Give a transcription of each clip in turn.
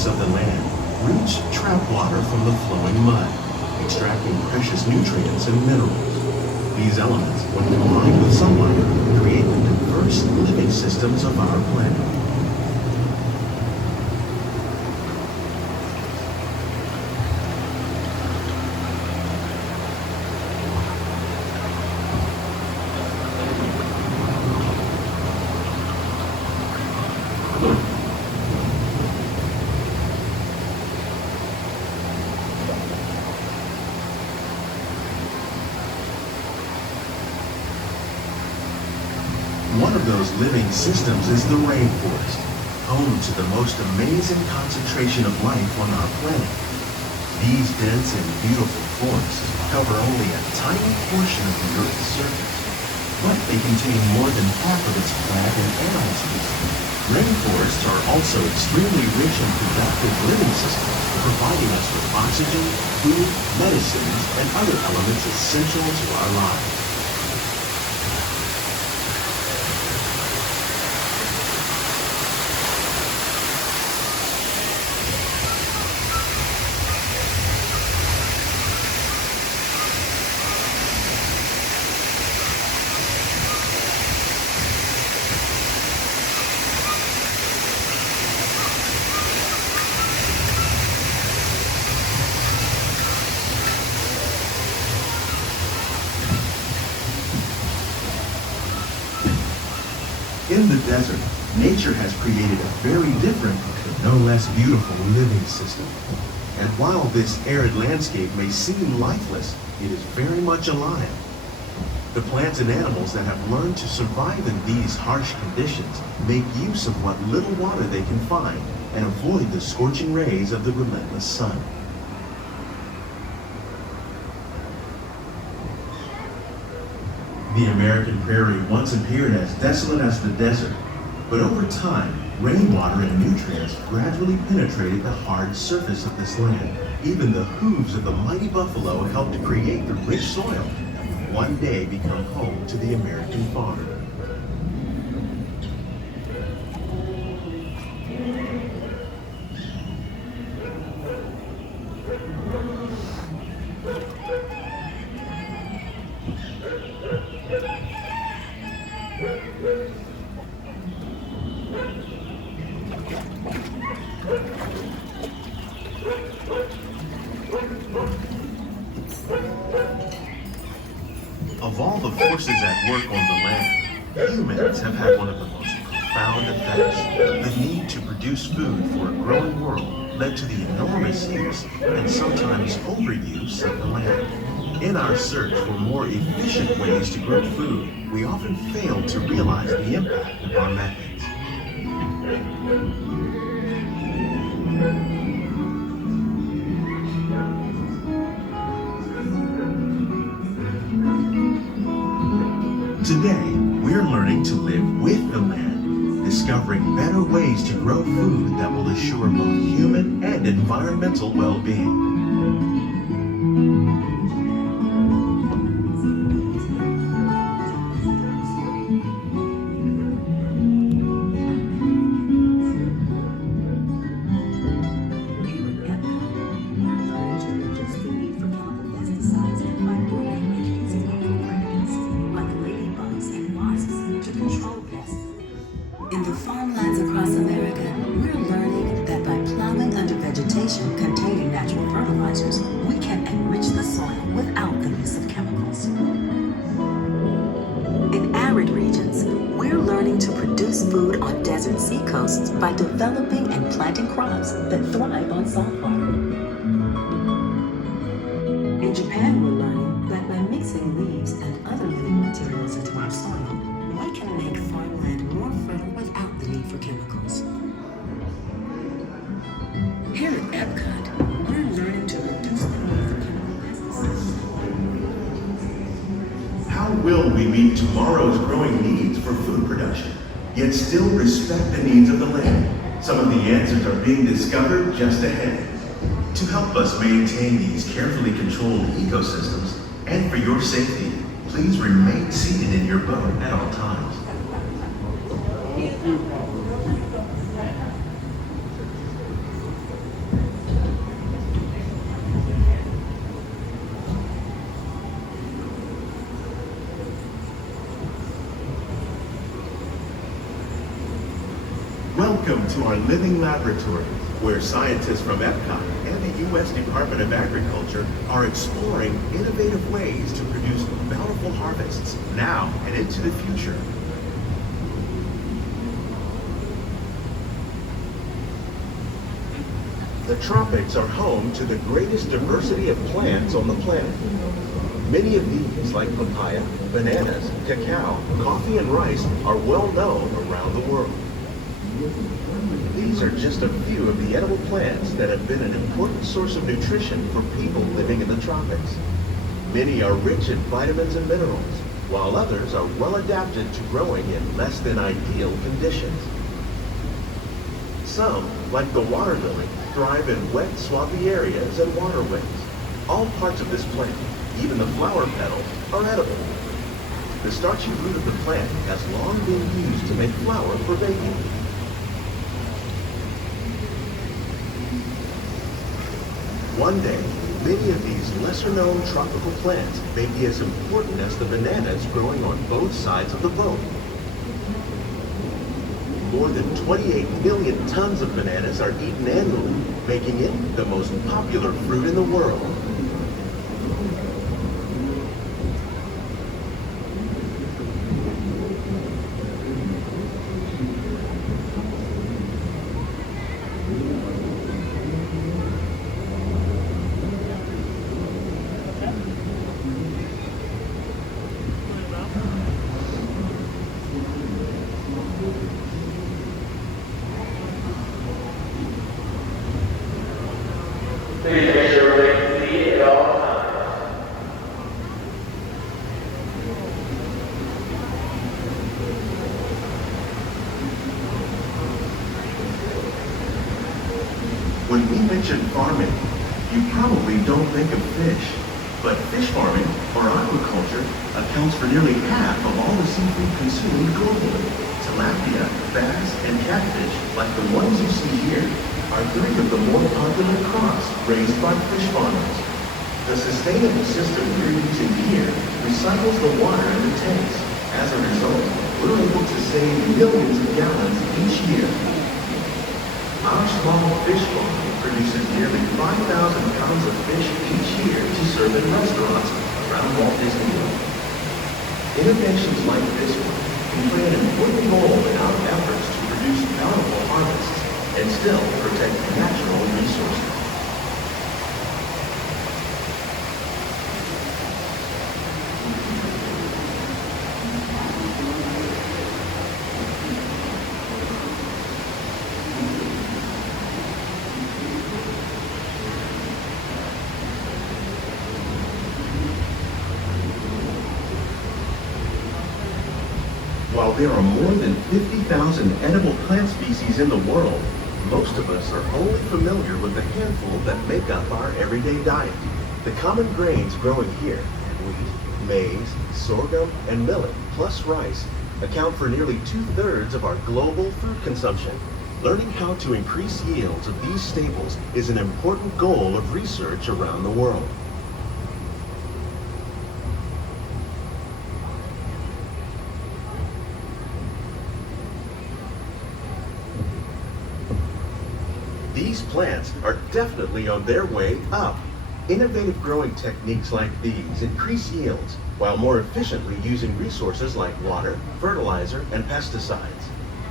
surface of the land, roots trap water from the flowing mud, extracting precious nutrients and minerals. These elements, when combined with sunlight, create the diverse living systems of our planet. One of those living systems is the rainforest, home to the most amazing concentration of life on our planet. These dense and beautiful forests cover only a tiny portion of the Earth's surface, but they contain more than half of its plant and animal species. Rainforests are also extremely rich and productive living systems, providing us with oxygen, food, medicines, and other elements essential to our lives. In the desert, nature has created a very different, but no less beautiful living system. And while this arid landscape may seem lifeless, it is very much alive. The plants and animals that have learned to survive in these harsh conditions make use of what little water they can find and avoid the scorching rays of the relentless sun. The American prairie once appeared as desolate as the desert, but over time, rainwater and nutrients gradually penetrated the hard surface of this land. Even the hooves of the mighty buffalo helped to create the rich soil that would one day become home to the American farm. Of all the forces at work on the land, humans have had one of the most profound effects. The need to produce food for a growing world led to the enormous use and sometimes overuse of the land. In our search for more efficient ways to grow food, we often fail to realize the impact of our methods. Today, we're learning to live with the land, discovering better ways to grow food that will assure both human and environmental well-being. In the farmlands across America, we're learning that by plowing under vegetation containing natural fertilizers, we can enrich the soil without the use of chemicals. In arid regions, we're learning to produce food on desert seacoasts by developing and planting crops that thrive on salt water. In Japan, we're learning that by mixing leaves and other living materials into our soil, we can make farmland more fertile without the need for chemicals. Here at Epcot, we're learning to reduce the need for chemical pesticides. How will we meet tomorrow's growing needs for food production, yet still respect the needs of the land? Some of the answers are being discovered just ahead. To help us maintain these carefully controlled ecosystems, and for your safety, please remain seated in your boat at all times. Welcome to our living laboratory, where scientists from Epcot and the U.S. Department of Agriculture are exploring innovative ways to produce bountiful harvests now and into the future. The tropics are home to the greatest diversity of plants on the planet. Many of these, like papaya, bananas, cacao, coffee, and rice, are well known around the world. These are just a few of the edible plants that have been an important source of nutrition for people living in the tropics. Many are rich in vitamins and minerals, while others are well adapted to growing in less than ideal conditions. Some, like the water lily, thrive in wet, swampy areas and waterways. All parts of this plant, even the flower petals, are edible. The starchy root of the plant has long been used to make flour for baking. One day, many of these lesser-known tropical plants may be as important as the bananas growing on both sides of the boat. More than 28 million tons of bananas are eaten annually, making it the most popular fruit in the world. Please make sure to remain seated at all times. When we mention farming, you probably don't think of fish. But fish farming, or aquaculture, accounts for nearly half of all the seafood consumed globally. Tilapia, bass, and catfish, like the ones you see here, are three of the more popular crops raised by fish farmers. The sustainable system we're using here recycles the water in the tanks. As a result, we're able to save millions of gallons each year. Our small fish farm produces nearly 5,000 pounds of fish each year to serve in restaurants around Walt Disney World. Innovations like this one can play an important role in our efforts to produce bountiful harvests and still protect natural resources. While there are more than 50,000 edible plant species in the world, most of us are only familiar with the handful that make up our everyday diet. The common grains growing here, wheat, maize, sorghum, and millet, plus rice, account for nearly 2/3 of our global food consumption. Learning how to increase yields of these staples is an important goal of research around the world. These plants are definitely on their way up. Innovative growing techniques like these increase yields while more efficiently using resources like water, fertilizer, and pesticides.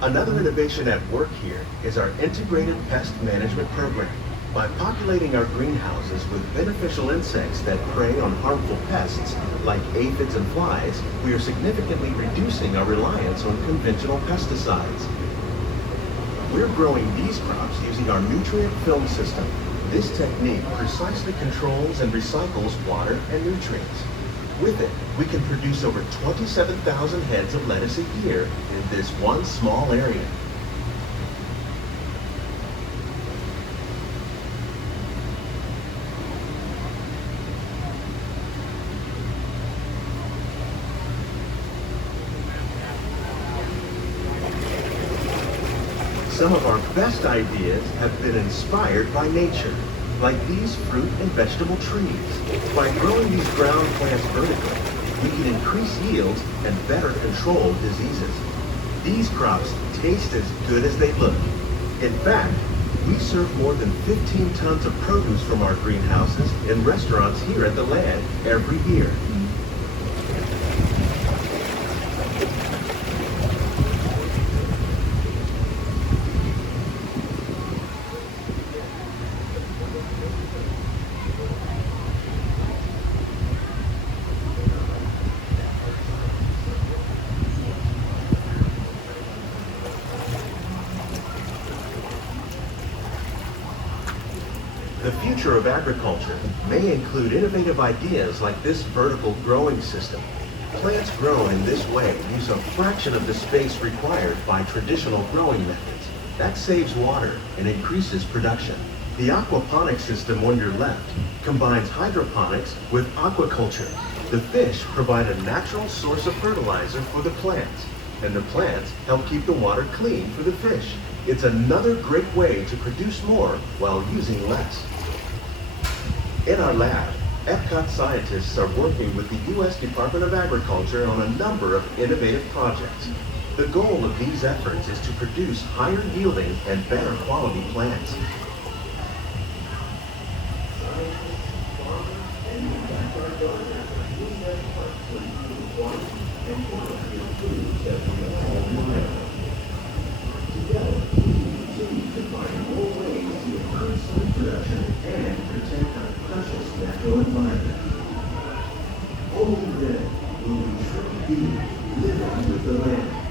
Another innovation at work here is our integrated pest management program. By populating our greenhouses with beneficial insects that prey on harmful pests like aphids and flies, we are significantly reducing our reliance on conventional pesticides. We're growing these crops using our nutrient film system. This technique precisely controls and recycles water and nutrients. With it, we can produce over 27,000 heads of lettuce a year in this one small area. Some of our best ideas have been inspired by nature, like these fruit and vegetable trees. By growing these ground plants vertically, we can increase yields and better control diseases. These crops taste as good as they look. In fact, we serve more than 15 tons of produce from our greenhouses in restaurants here at the land every year. The future of agriculture may include innovative ideas like this vertical growing system. Plants grown in this way use a fraction of the space required by traditional growing methods. That saves water and increases production. The aquaponics system on your left combines hydroponics with aquaculture. The fish provide a natural source of fertilizer for the plants, and the plants help keep the water clean for the fish. It's another great way to produce more while using less. In our lab, Epcot scientists are working with the U.S. Department of Agriculture on a number of innovative projects. The goal of these efforts is to produce higher yielding and better quality plants. Natural environment. Only then will we truly be living with the land.